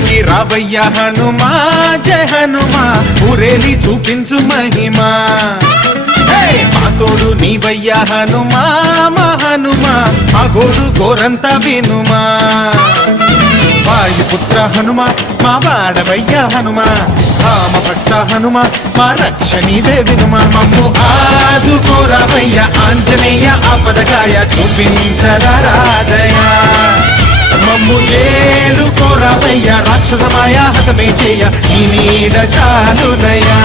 ఊరికి రావయ్య హనుమా జయ హనుమా ఊరేలి చూపించు మహిమా మా తోడు నీవయ్య హనుమా మా హనుమా మా గోడు గోరంత వినుమా వాయుపుత్ర హనుమా మా వాడవయ్య హనుమా రామభట్ట హనుమా మా రక్షణీదే వినుమా మమ్ము ఆదుకోరావయ్య ఆంజనేయ ఆపదగాయ చూపించరాదయ మమ్ము ఏలుకోరావయ్య రాక్షసమాయ హతమే చేయ ఈ నీడ చాలునయా